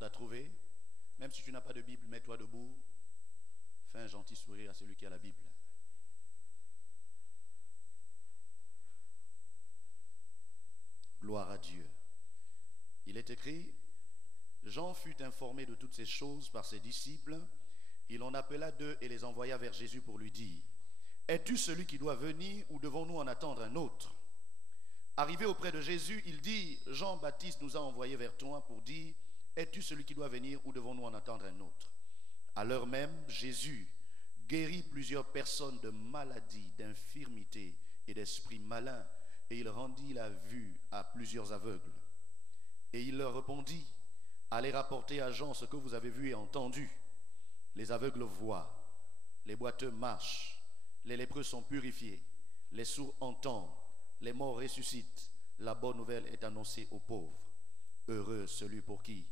monde a trouvé. Même si tu n'as pas de Bible, mets-toi debout. Fais un gentil sourire à celui qui a la Bible. Gloire à Dieu. Il est écrit, Jean fut informé de toutes ces choses par ses disciples. Il en appela deux et les envoya vers Jésus pour lui dire, es-tu celui qui doit venir ou devons-nous en attendre un autre? Arrivé auprès de Jésus, il dit, Jean-Baptiste nous a envoyés vers toi pour dire, es-tu celui qui doit venir ou devons-nous en attendre un autre? À l'heure même, Jésus guérit plusieurs personnes de maladies, d'infirmités et d'esprits malins, et il rendit la vue à plusieurs aveugles. Et il leur répondit, allez rapporter à Jean ce que vous avez vu et entendu. Les aveugles voient, les boiteux marchent, les lépreux sont purifiés, les sourds entendent, les morts ressuscitent, la bonne nouvelle est annoncée aux pauvres. Heureux celui pour qui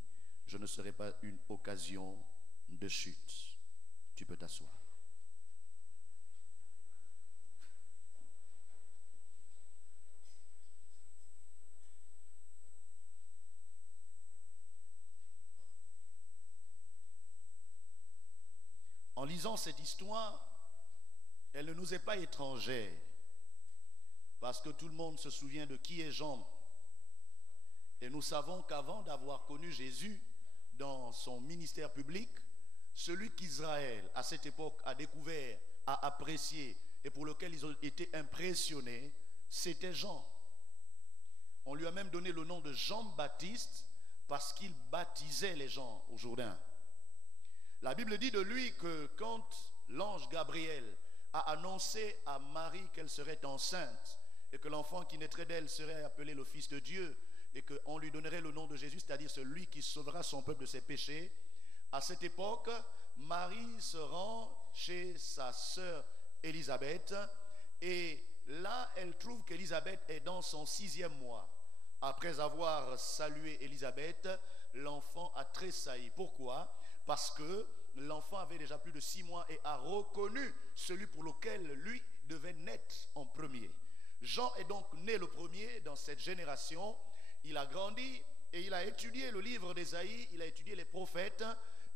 je ne serai pas une occasion de chute. Tu peux t'asseoir. En lisant cette histoire, elle ne nous est pas étrangère, parce que tout le monde se souvient de qui est Jean. Et nous savons qu'avant d'avoir connu Jésus dans son ministère public, celui qu'Israël, à cette époque, a découvert, a apprécié et pour lequel ils ont été impressionnés, c'était Jean. On lui a même donné le nom de Jean-Baptiste parce qu'il baptisait les gens au Jourdain. La Bible dit de lui que quand l'ange Gabriel a annoncé à Marie qu'elle serait enceinte et que l'enfant qui naîtrait d'elle serait appelé le Fils de Dieu et qu'on lui donnerait le nom de Jésus, c'est-à-dire celui qui sauvera son peuple de ses péchés, à cette époque, Marie se rend chez sa sœur Élisabeth et là, elle trouve qu'Élisabeth est dans son 6e mois. Après avoir salué Élisabeth, l'enfant a tressailli. Pourquoi? Parce que l'enfant avait déjà plus de 6 mois et a reconnu celui pour lequel lui devait naître en premier. Jean est donc né le premier dans cette génération. Il a grandi et il a étudié le livre d'Ésaïe, il a étudié les prophètes.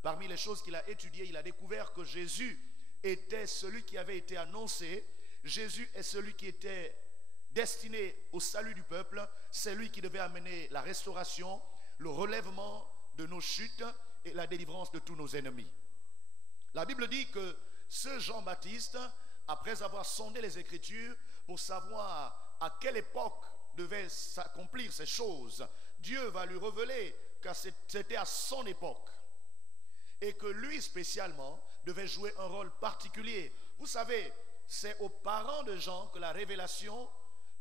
Parmi les choses qu'il a étudiées, il a découvert que Jésus était celui qui avait été annoncé. Jésus est celui qui était destiné au salut du peuple. C'est lui qui devait amener la restauration, le relèvement de nos chutes et la délivrance de tous nos ennemis. La Bible dit que ce Jean-Baptiste, après avoir sondé les Écritures pour savoir à quelle époque devaient s'accomplir ces choses, Dieu va lui révéler que c'était à son époque et que lui spécialement devait jouer un rôle particulier. Vous savez, c'est aux parents de Jean que la révélation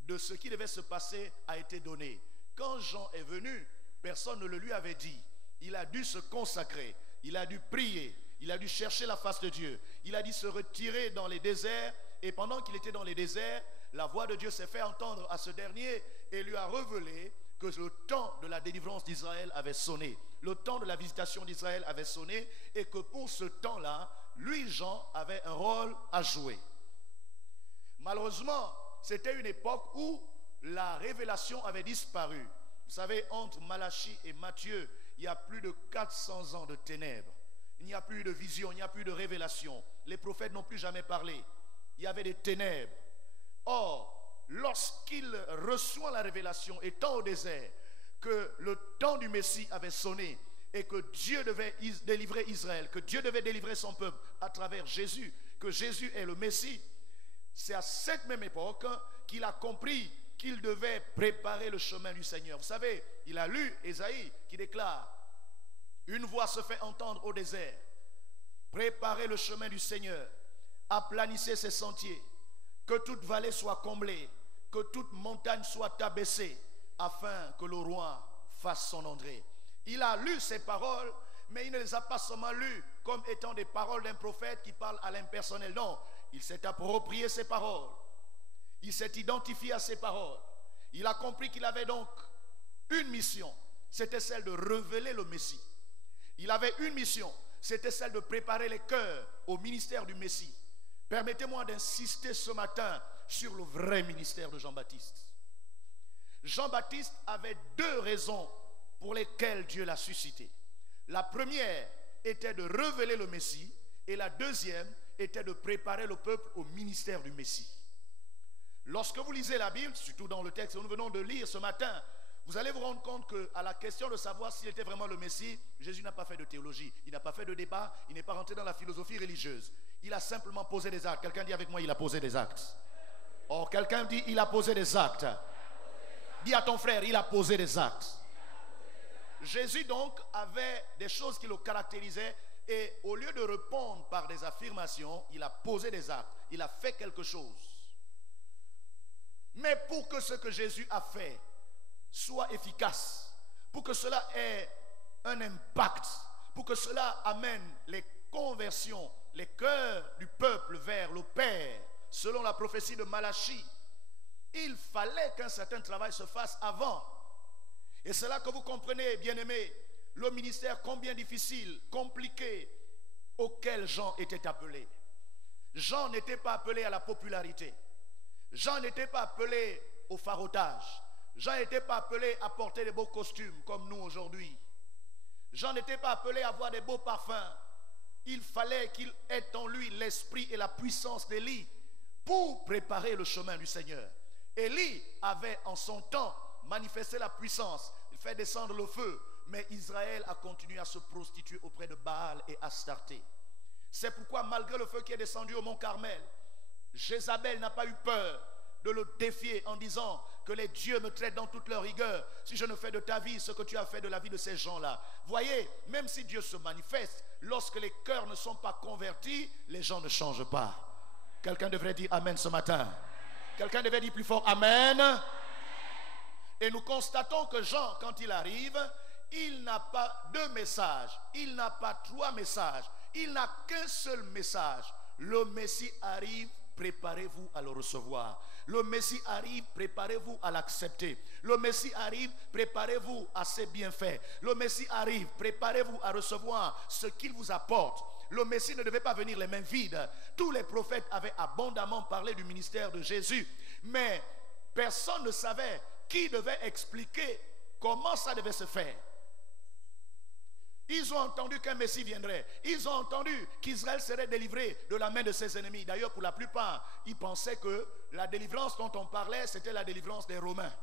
de ce qui devait se passer a été donnée. Quand Jean est venu, personne ne le lui avait dit. Il a dû se consacrer, il a dû prier, il a dû chercher la face de Dieu. Il a dû se retirer dans les déserts et pendant qu'il était dans les déserts, la voix de Dieu s'est fait entendre à ce dernier et lui a révélé que le temps de la délivrance d'Israël avait sonné. Le temps de la visitation d'Israël avait sonné et que pour ce temps-là, lui, Jean, avait un rôle à jouer. Malheureusement, c'était une époque où la révélation avait disparu. Vous savez, entre Malachie et Matthieu, il y a plus de 400 ans de ténèbres. Il n'y a plus de vision, il n'y a plus de révélation. Les prophètes n'ont plus jamais parlé. Il y avait des ténèbres. Or, lorsqu'il reçoit la révélation, étant au désert, que le temps du Messie avait sonné et que Dieu devait délivrer Israël, que Dieu devait délivrer son peuple à travers Jésus, que Jésus est le Messie, c'est à cette même époque qu'il a compris qu'il devait préparer le chemin du Seigneur. Vous savez, il a lu Ésaïe qui déclare: une voix se fait entendre au désert, préparez le chemin du Seigneur, aplanissez ses sentiers, que toute vallée soit comblée, que toute montagne soit abaissée, afin que le roi fasse son entrée. Il a lu ces paroles, mais il ne les a pas seulement lues comme étant des paroles d'un prophète qui parle à l'impersonnel. Non, il s'est approprié ces paroles. Il s'est identifié à ces paroles. Il a compris qu'il avait donc une mission. C'était celle de révéler le Messie. Il avait une mission. C'était celle de préparer les cœurs au ministère du Messie. Permettez-moi d'insister ce matin sur le vrai ministère de Jean-Baptiste. Jean-Baptiste avait 2 raisons pour lesquelles Dieu l'a suscité. La première était de révéler le Messie et la deuxième était de préparer le peuple au ministère du Messie. Lorsque vous lisez la Bible, surtout dans le texte que nous venons de lire ce matin, vous allez vous rendre compte qu'à la question de savoir s'il était vraiment le Messie, Jésus n'a pas fait de théologie, il n'a pas fait de débat, il n'est pas rentré dans la philosophie religieuse. Il a simplement posé des actes. Quelqu'un dit avec moi, il a posé des actes. Oh, quelqu'un dit, il a posé des actes. Dis à ton frère, il a posé des actes. Jésus donc avait des choses qui le caractérisaient et au lieu de répondre par des affirmations, il a posé des actes. Il a fait quelque chose. Mais pour que ce que Jésus a fait soit efficace, pour que cela ait un impact, pour que cela amène les conversions, les cœurs du peuple vers le Père, selon la prophétie de Malachie, il fallait qu'un certain travail se fasse avant. Et c'est là que vous comprenez, bien-aimés, le ministère combien difficile, compliqué, auquel Jean était appelé. Jean n'était pas appelé à la popularité. Jean n'était pas appelé au farotage. Jean n'était pas appelé à porter des beaux costumes comme nous aujourd'hui. Jean n'était pas appelé à avoir des beaux parfums. Il fallait qu'il ait en lui l'esprit et la puissance d'Élie pour préparer le chemin du Seigneur. Élie avait en son temps manifesté la puissance, il fait descendre le feu, mais Israël a continué à se prostituer auprès de Baal et Astarté. C'est pourquoi malgré le feu qui est descendu au mont Carmel, Jézabel n'a pas eu peur de le défier en disant que les dieux me traitent dans toute leur rigueur si je ne fais de ta vie ce que tu as fait de la vie de ces gens-là. Voyez, même si Dieu se manifeste, lorsque les cœurs ne sont pas convertis, les gens ne changent pas. Quelqu'un devrait dire Amen ce matin. Quelqu'un devrait dire plus fort Amen. Et nous constatons que Jean, quand il arrive, il n'a pas deux messages, il n'a pas trois messages, il n'a qu'un seul message. Le Messie arrive, préparez-vous à le recevoir. Le Messie arrive, préparez-vous à l'accepter. Le Messie arrive, préparez-vous à ses bienfaits. Le Messie arrive, préparez-vous à recevoir ce qu'il vous apporte. Le Messie ne devait pas venir les mains vides. Tous les prophètes avaient abondamment parlé du ministère de Jésus, mais personne ne savait qui devait expliquer comment ça devait se faire. Ils ont entendu qu'un Messie viendrait. Ils ont entendu qu'Israël serait délivré de la main de ses ennemis. D'ailleurs, pour la plupart, ils pensaient que la délivrance dont on parlait, c'était la délivrance des Romains.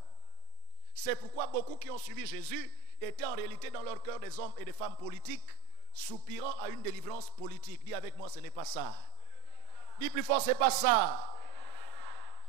C'est pourquoi beaucoup qui ont suivi Jésus étaient en réalité dans leur cœur des hommes et des femmes politiques, soupirant à une délivrance politique. Dis avec moi, ce n'est pas ça. Dis plus fort, ce n'est pas ça.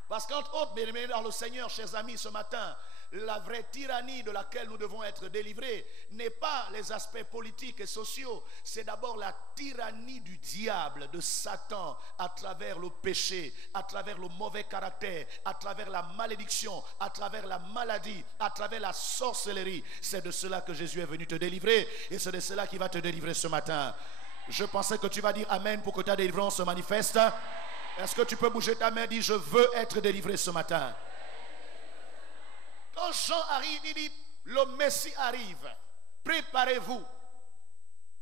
Parce qu'entre autres, bien-aimés dans le Seigneur, chers amis, ce matin, la vraie tyrannie de laquelle nous devons être délivrés n'est pas les aspects politiques et sociaux, c'est d'abord la tyrannie du diable, de Satan, à travers le péché, à travers le mauvais caractère, à travers la malédiction, à travers la maladie, à travers la sorcellerie. C'est de cela que Jésus est venu te délivrer et c'est de cela qui va te délivrer ce matin. Je pensais que tu vas dire Amen pour que ta délivrance se manifeste. Est-ce que tu peux bouger ta main et dire je veux être délivré ce matin? Quand Jean arrive, il dit le Messie arrive, préparez-vous,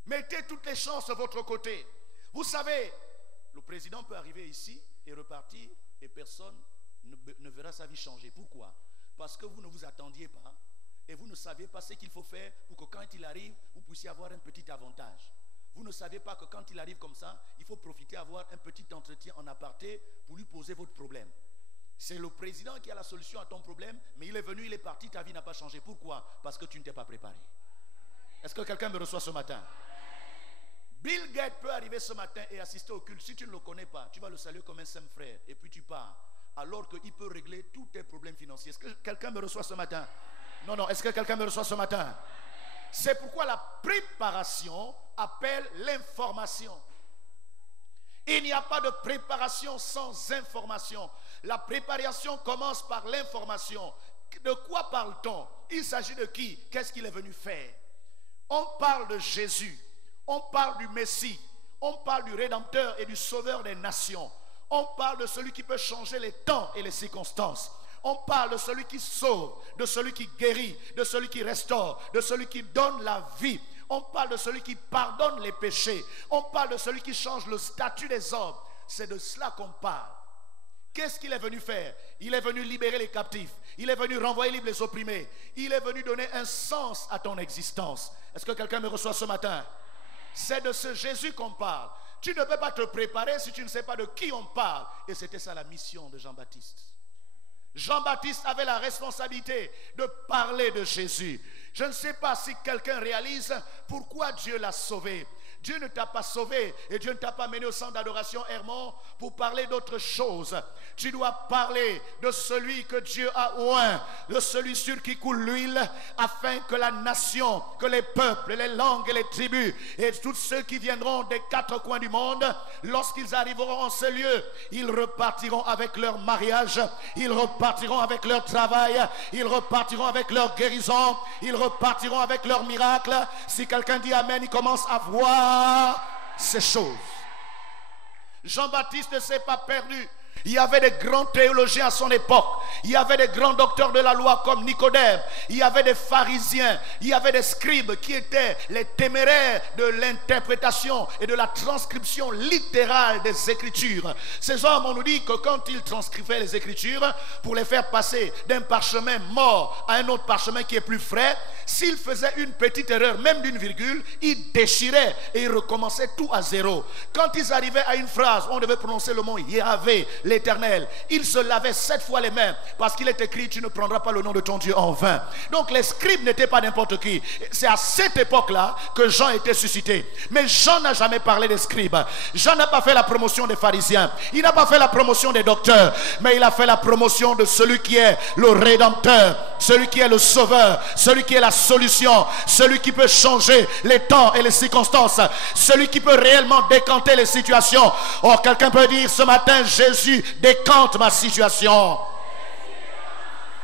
mettez toutes les chances de votre côté. Vous savez, le président peut arriver ici et repartir et personne ne verra sa vie changer. Pourquoi? Parce que vous ne vous attendiez pas et vous ne saviez pas ce qu'il faut faire pour que quand il arrive, vous puissiez avoir un petit avantage. Vous ne savez pas que quand il arrive comme ça, il faut profiter d'avoir un petit entretien en aparté pour lui poser votre problème. C'est le président qui a la solution à ton problème, mais il est venu, il est parti, ta vie n'a pas changé. Pourquoi? Parce que tu ne t'es pas préparé. Est-ce que quelqu'un me reçoit ce matin? Bill Gates peut arriver ce matin et assister au culte. Si tu ne le connais pas, tu vas le saluer comme un saint frère et puis tu pars. Alors qu'il peut régler tous tes problèmes financiers. Est-ce que quelqu'un me reçoit ce matin? Non, est-ce que quelqu'un me reçoit ce matin? C'est pourquoi la préparation appelle l'information. Il n'y a pas de préparation sans information. La préparation commence par l'information. De quoi parle-t-on? Il s'agit de qui? Qu'est-ce qu'il est venu faire? On parle de Jésus. On parle du Messie. On parle du Rédempteur et du Sauveur des nations. On parle de celui qui peut changer les temps et les circonstances. On parle de celui qui sauve, de celui qui guérit, de celui qui restaure, de celui qui donne la vie. On parle de celui qui pardonne les péchés. On parle de celui qui change le statut des hommes. C'est de cela qu'on parle. Qu'est-ce qu'il est venu faire? Il est venu libérer les captifs. Il est venu renvoyer libres les opprimés. Il est venu donner un sens à ton existence. Est-ce que quelqu'un me reçoit ce matin? C'est de ce Jésus qu'on parle. Tu ne peux pas te préparer si tu ne sais pas de qui on parle. Et c'était ça la mission de Jean-Baptiste. Jean-Baptiste avait la responsabilité de parler de Jésus. Je ne sais pas si quelqu'un réalise pourquoi Dieu l'a sauvé. Dieu ne t'a pas sauvé et Dieu ne t'a pas mené au centre d'adoration Hermon pour parler d'autre chose. Tu dois parler de celui que Dieu a oint, de celui sur qui coule l'huile, afin que la nation, que les peuples, les langues et les tribus et tous ceux qui viendront des quatre coins du monde, lorsqu'ils arriveront en ce lieu, ils repartiront avec leur mariage, ils repartiront avec leur travail, ils repartiront avec leur guérison, ils repartiront avec leur miracle. Si quelqu'un dit Amen, il commence à voir ces choses. Jean-Baptiste ne s'est pas perdu. Il y avait des grands théologiens à son époque. Il y avait des grands docteurs de la loi comme Nicodème. Il y avait des pharisiens. Il y avait des scribes qui étaient les téméraires de l'interprétation et de la transcription littérale des Écritures. Ces hommes, on nous dit que quand ils transcrivaient les Écritures pour les faire passer d'un parchemin mort à un autre parchemin qui est plus frais, s'ils faisaient une petite erreur, même d'une virgule, ils déchiraient et ils recommençaient tout à zéro. Quand ils arrivaient à une phrase où on devait prononcer le mot Yahvé, l'Éternel, ils se lavaient 7 fois les mains parce qu'il est écrit: tu ne prendras pas le nom de ton Dieu en vain. Donc les scribes n'étaient pas n'importe qui. C'est à cette époque-là que Jean était suscité. Mais Jean n'a jamais parlé des scribes. Jean n'a pas fait la promotion des pharisiens. Il n'a pas fait la promotion des docteurs. Mais il a fait la promotion de celui qui est le Rédempteur, celui qui est le Sauveur, celui qui est la solution, celui qui peut changer les temps et les circonstances, celui qui peut réellement décanter les situations. Or, quelqu'un peut dire ce matin: Jésus décante ma situation.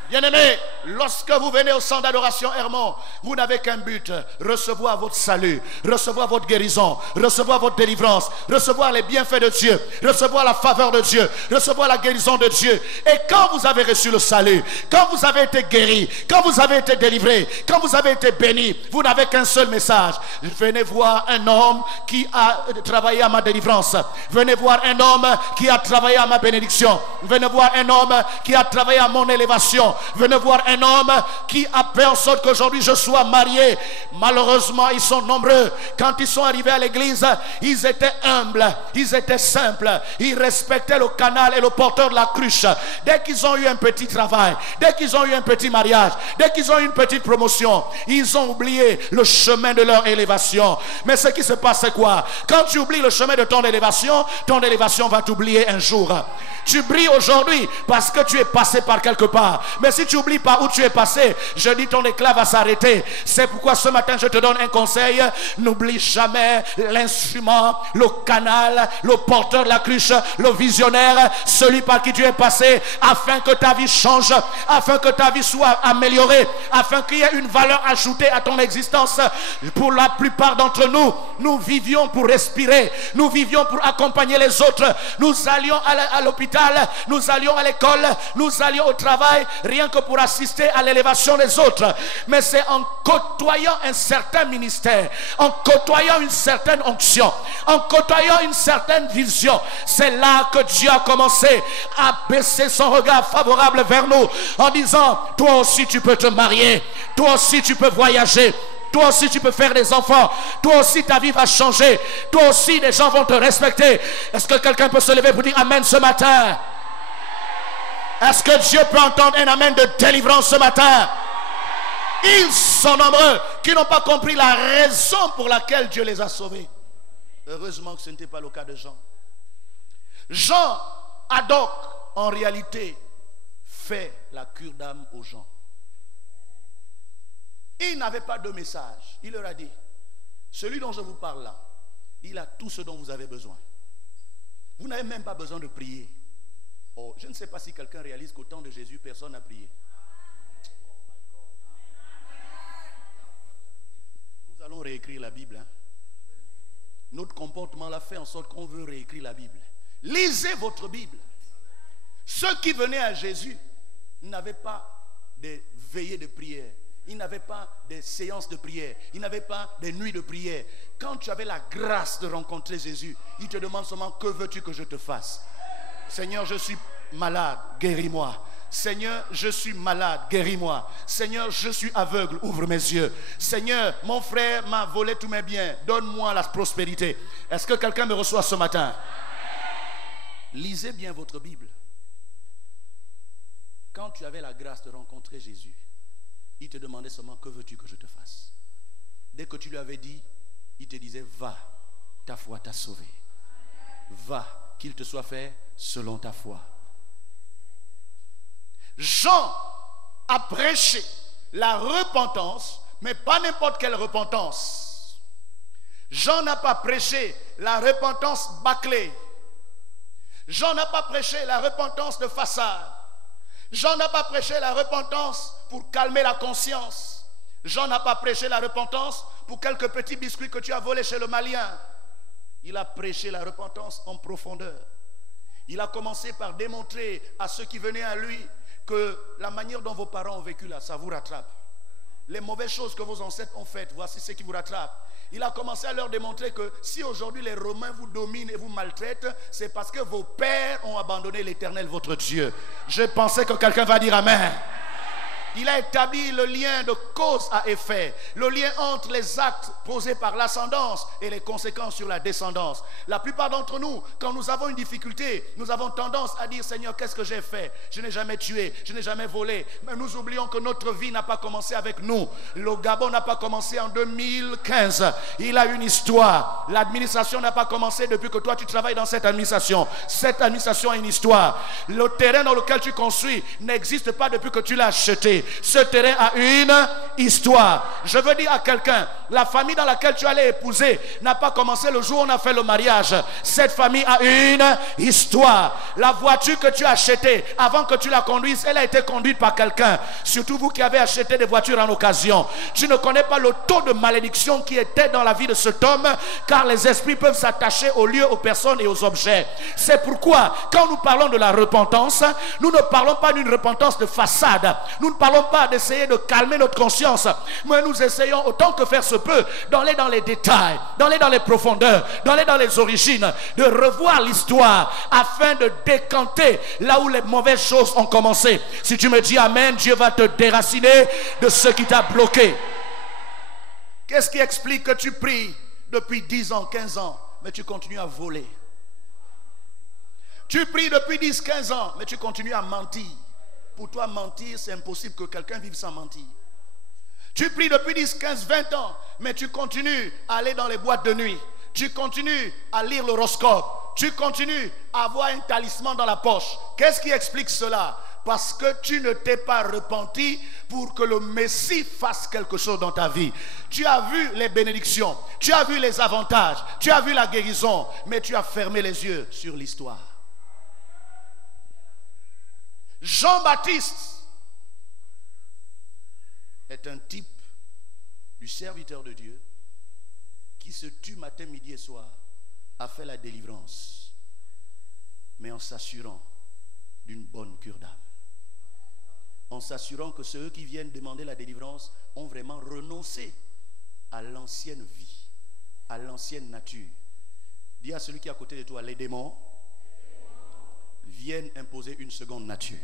Bien-aimés, lorsque vous venez au centre d'adoration Hermon, vous n'avez qu'un but: recevoir votre salut, recevoir votre guérison, recevoir votre délivrance, recevoir les bienfaits de Dieu, recevoir la faveur de Dieu, recevoir la guérison de Dieu. Et quand vous avez reçu le salut, quand vous avez été guéri, quand vous avez été délivré, quand vous avez été béni, vous n'avez qu'un seul message: venez voir un homme qui a travaillé à ma délivrance, venez voir un homme qui a travaillé à ma bénédiction, venez voir un homme qui a travaillé à mon élévation, venez voir un homme qui a fait en sorte qu'aujourd'hui je sois marié. Malheureusement, ils sont nombreux. Quand ils sont arrivés à l'église, ils étaient humbles, ils étaient simples, ils respectaient le canal et le porteur de la cruche. Dès qu'ils ont eu un petit travail, dès qu'ils ont eu un petit mariage, dès qu'ils ont eu une petite promotion, ils ont oublié le chemin de leur élévation. Mais ce qui se passe, c'est quoi? Quand tu oublies le chemin de ton élévation va t'oublier un jour. Tu brilles aujourd'hui parce que tu es passé par quelque part. Mais si tu oublies par où tu es passé, je dis ton éclat va s'arrêter. C'est pourquoi ce matin je te donne un conseil: n'oublie jamais l'instrument, le canal, le porteur de la cruche, le visionnaire, celui par qui tu es passé, afin que ta vie change, afin que ta vie soit améliorée, afin qu'il y ait une valeur ajoutée à ton existence. Pour la plupart d'entre nous, nous vivions pour respirer, nous vivions pour accompagner les autres. Nous allions à l'hôpital, nous allions à l'école, nous allions au travail, rien que pour assister à l'élévation des autres. Mais c'est en côtoyant un certain ministère, en côtoyant une certaine onction, en côtoyant une certaine vision, c'est là que Dieu a commencé à baisser son regard favorable vers nous, en disant: toi aussi tu peux te marier, toi aussi tu peux voyager, toi aussi tu peux faire des enfants, toi aussi ta vie va changer, toi aussi les gens vont te respecter. Est-ce que quelqu'un peut se lever pour dire Amen ce matin? Est-ce que Dieu peut entendre un amen de délivrance ce matin? Ils sont nombreux qui n'ont pas compris la raison pour laquelle Dieu les a sauvés. Heureusement que ce n'était pas le cas de Jean. Jean a donc en réalité fait la cure d'âme aux gens. Il n'avait pas de message. Il leur a dit: celui dont je vous parle là, il a tout ce dont vous avez besoin. Vous n'avez même pas besoin de prier. Oh, je ne sais pas si quelqu'un réalise qu'au temps de Jésus, personne n'a prié. Nous allons réécrire la Bible. Hein? Notre comportement l'a fait en sorte qu'on veut réécrire la Bible. Lisez votre Bible. Ceux qui venaient à Jésus n'avaient pas des veillées de prière. Ils n'avaient pas des séances de prière. Ils n'avaient pas des nuits de prière. Quand tu avais la grâce de rencontrer Jésus, il te demande seulement: que veux-tu que je te fasse? Seigneur, je suis malade, guéris-moi. Seigneur, je suis malade, guéris-moi. Seigneur, je suis aveugle, ouvre mes yeux. Seigneur, mon frère m'a volé tous mes biens, donne-moi la prospérité. Est-ce que quelqu'un me reçoit ce matin? Lisez bien votre Bible. Quand tu avais la grâce de rencontrer Jésus, il te demandait seulement, que veux-tu que je te fasse? Dès que tu lui avais dit, il te disait, va, ta foi t'a sauvé. Va, qu'il te soit fait selon ta foi. Jean a prêché la repentance, mais pas n'importe quelle repentance. Jean n'a pas prêché la repentance bâclée. Jean n'a pas prêché la repentance de façade. Jean n'a pas prêché la repentance pour calmer la conscience. Jean n'a pas prêché la repentance pour quelques petits biscuits que tu as volés chez le Malien. Il a prêché la repentance en profondeur. Il a commencé par démontrer à ceux qui venaient à lui que la manière dont vos parents ont vécu là, ça vous rattrape. Les mauvaises choses que vos ancêtres ont faites, voici ce qui vous rattrape. Il a commencé à leur démontrer que si aujourd'hui les Romains vous dominent et vous maltraitent, c'est parce que vos pères ont abandonné l'Éternel, votre Dieu. Je pensais que quelqu'un va dire Amen. Il a établi le lien de cause à effet, le lien entre les actes posés par l'ascendance et les conséquences sur la descendance. La plupart d'entre nous, quand nous avons une difficulté, nous avons tendance à dire, Seigneur, qu'est-ce que j'ai fait? Je n'ai jamais tué, je n'ai jamais volé. Mais nous oublions que notre vie n'a pas commencé avec nous. Le Gabon n'a pas commencé en 2015. Il a une histoire. L'administration n'a pas commencé depuis que toi tu travailles dans cette administration. Cette administration a une histoire. Le terrain dans lequel tu construis n'existe pas depuis que tu l'as acheté. Ce terrain a une histoire. Je veux dire à quelqu'un, la famille dans laquelle tu allais épouser n'a pas commencé le jour où on a fait le mariage. Cette famille a une histoire. La voiture que tu as achetée, avant que tu la conduises, elle a été conduite par quelqu'un. Surtout vous qui avez acheté des voitures en occasion. Tu ne connais pas le taux de malédiction qui était dans la vie de cet homme, car les esprits peuvent s'attacher aux lieux, aux personnes et aux objets. C'est pourquoi, quand nous parlons de la repentance, nous ne parlons pas d'une repentance de façade. Nous ne parlons pas d'essayer de calmer notre conscience, mais nous essayons autant que faire se peut d'aller dans les détails, d'aller dans les profondeurs, d'aller dans les origines, de revoir l'histoire afin de décanter là où les mauvaises choses ont commencé. Si tu me dis Amen, Dieu va te déraciner de ce qui t'a bloqué. Qu'est-ce qui explique que tu pries depuis 10 ans, 15 ans, mais tu continues à voler? Tu pries depuis 10, 15 ans, mais tu continues à mentir. Pour toi, mentir, c'est impossible que quelqu'un vive sans mentir. Tu pries depuis 10, 15, 20 ans, mais tu continues à aller dans les boîtes de nuit. Tu continues à lire l'horoscope. Tu continues à avoir un talisman dans la poche. Qu'est-ce qui explique cela? Parce que tu ne t'es pas repenti pour que le Messie fasse quelque chose dans ta vie. Tu as vu les bénédictions, tu as vu les avantages, tu as vu la guérison, mais tu as fermé les yeux sur l'histoire. Jean-Baptiste est un type du serviteur de Dieu qui se tue matin, midi et soir, a fait la délivrance, mais en s'assurant d'une bonne cure d'âme. En s'assurant que ceux qui viennent demander la délivrance ont vraiment renoncé à l'ancienne vie, à l'ancienne nature. Dis à celui qui est à côté de toi, les démons viennent imposer une seconde nature.